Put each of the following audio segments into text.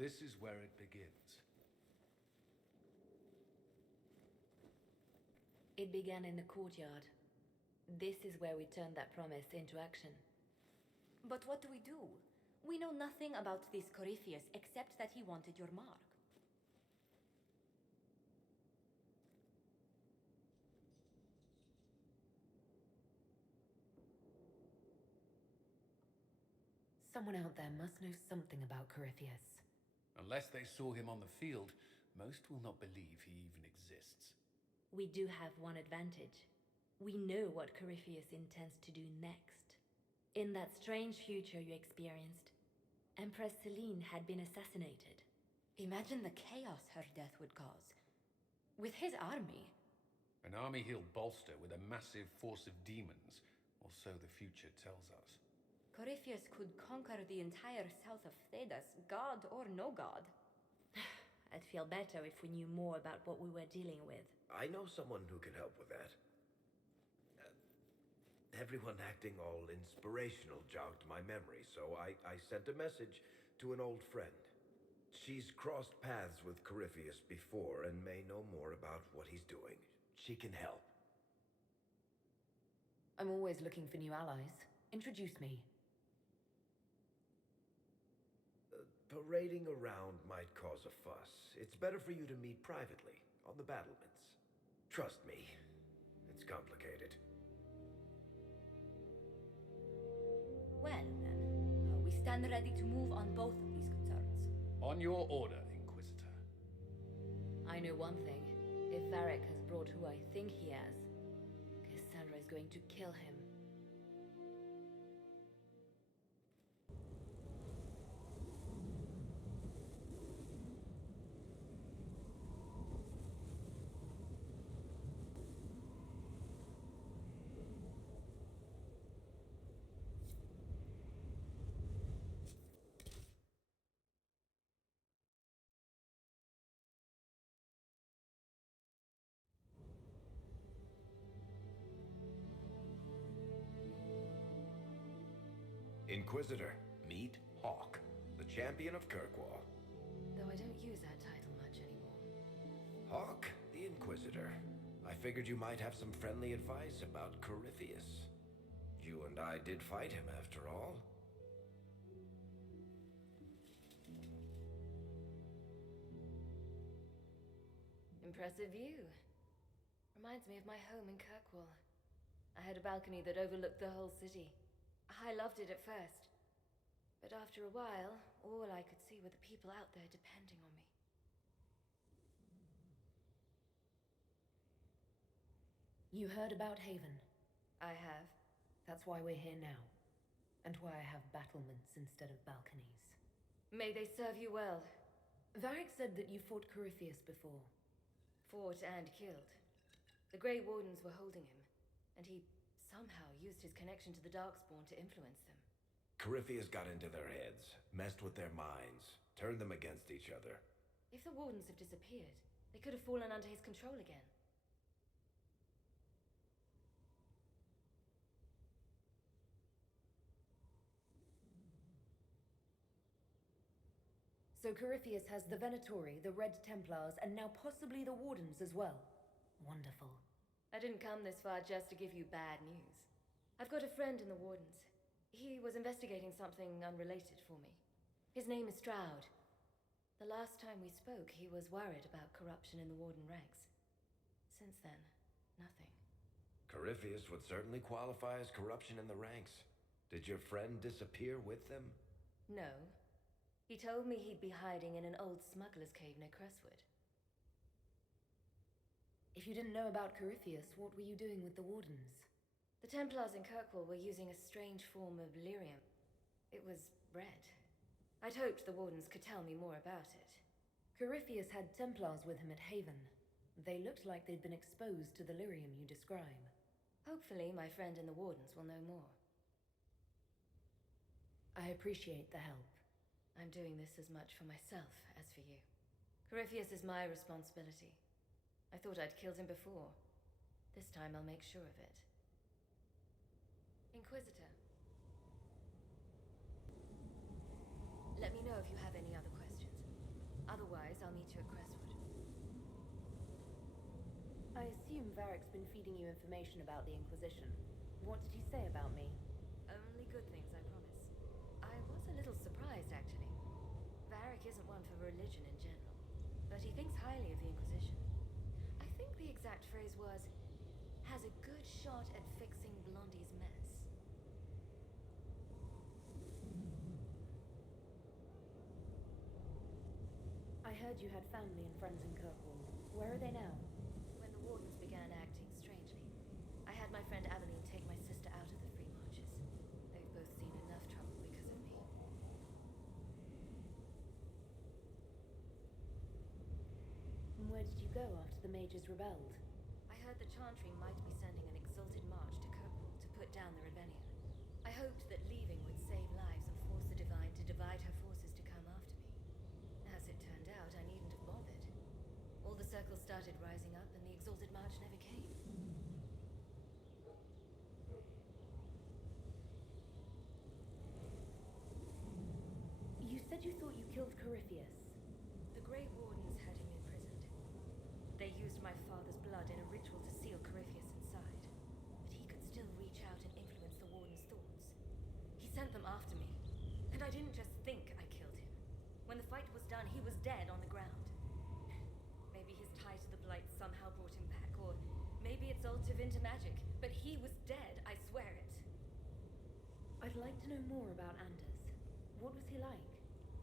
this is where it begins. It began in the courtyard. This is where we turned that promise into action. But what do we do? We know nothing about this Corypheus except that he wanted your mark. Someone out there must know something about Corypheus. Unless they saw him on the field, most will not believe he even exists. We do have one advantage. We know what Corypheus intends to do next. In that strange future you experienced, Empress Selene had been assassinated. Imagine the chaos her death would cause. With his army. An army he'll bolster with a massive force of demons, or so the future tells us. Corypheus could conquer the entire south of Thedas, god or no god. I'd feel better if we knew more about what we were dealing with. I know someone who can help with that. Everyone acting all inspirational jogged my memory, so I sent a message to an old friend. She's crossed paths with Corypheus before and may know more about what he's doing. She can help. I'm always looking for new allies. Introduce me. Parading around might cause a fuss. It's better for you to meet privately, on the battlements. Trust me, it's complicated. Well then, we stand ready to move on both of these concerns. On your order, Inquisitor. I know one thing. If Varric has brought who I think he has, Cassandra is going to kill him. Inquisitor, meet Hawke, the champion of Kirkwall. Though I don't use that title much anymore. Hawke, the Inquisitor. I figured you might have some friendly advice about Corypheus. You and I did fight him, after all. Impressive view. Reminds me of my home in Kirkwall. I had a balcony that overlooked the whole city. I loved it at first. But after a while, all I could see were the people out there depending on me. You heard about Haven? I have. That's why we're here now. And why I have battlements instead of balconies. May they serve you well. Varric said that you fought Corypheus before. Fought and killed. The Grey Wardens were holding him, and he somehow used his connection to the Darkspawn to influence them. Corypheus got into their heads, messed with their minds, turned them against each other. If the Wardens have disappeared, they could have fallen under his control again. So Corypheus has the Venatori, the Red Templars, and now possibly the Wardens as well. Wonderful. I didn't come this far just to give you bad news. I've got a friend in the Wardens. He was investigating something unrelated for me. His name is Stroud. The last time we spoke, he was worried about corruption in the Warden ranks. Since then, nothing. Corypheus would certainly qualify as corruption in the ranks. Did your friend disappear with them? No. He told me he'd be hiding in an old smuggler's cave near Crestwood. If you didn't know about Corypheus, what were you doing with the Wardens? The Templars in Kirkwall were using a strange form of lyrium. It was red. I'd hoped the Wardens could tell me more about it. Corypheus had Templars with him at Haven. They looked like they'd been exposed to the lyrium you describe. Hopefully my friend in the Wardens will know more. I appreciate the help. I'm doing this as much for myself as for you. Corypheus is my responsibility. I thought I'd killed him before. This time I'll make sure of it. Inquisitor. Let me know if you have any other questions. Otherwise, I'll meet you at Crestwood. I assume Varric's been feeding you information about the Inquisition. What did he say about me? Only good things, I promise. I was a little surprised, actually. Varric isn't one for religion in general, but he thinks highly of the Inquisition. I think the exact phrase was, has a good shot at fixing Blondie's mess. I heard you had family and friends in Kirkwall. Where are they now? When the Wardens began acting strangely, I had my friend Aveline take my sister out of the Free Marches. They've both seen enough trouble because of me. And where did you go after the mages rebelled? I heard the Chantry might be sending an exalted march to Kirkwall to put down the rebellion. I hoped that leaving would save lives and force the Divine to divide her forces to come after me. As it turned out, I needn't have bothered. All the circles started rising up, and the exalted march never came. You said you thought you killed Corypheus. The Grey Wardens had him imprisoned. They used my father's blood in a ritual to seal Corypheus inside. But he could still reach out and influence the Warden's thoughts. He sent them after me. And I didn't just think I killed him. When the fight was done, he was dead on the ground. Maybe his tie to the Blight somehow brought him back, or maybe it's all Tevinter magic. But he was dead, I swear it. I'd like to know more about Anders. What was he like?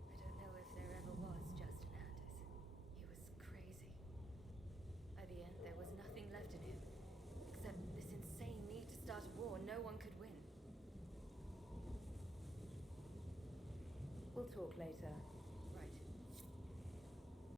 I don't know if there ever was just an Anders. He was crazy. By the end, there was nothing left in him, except this insane need to start a war no one could win. We'll talk later.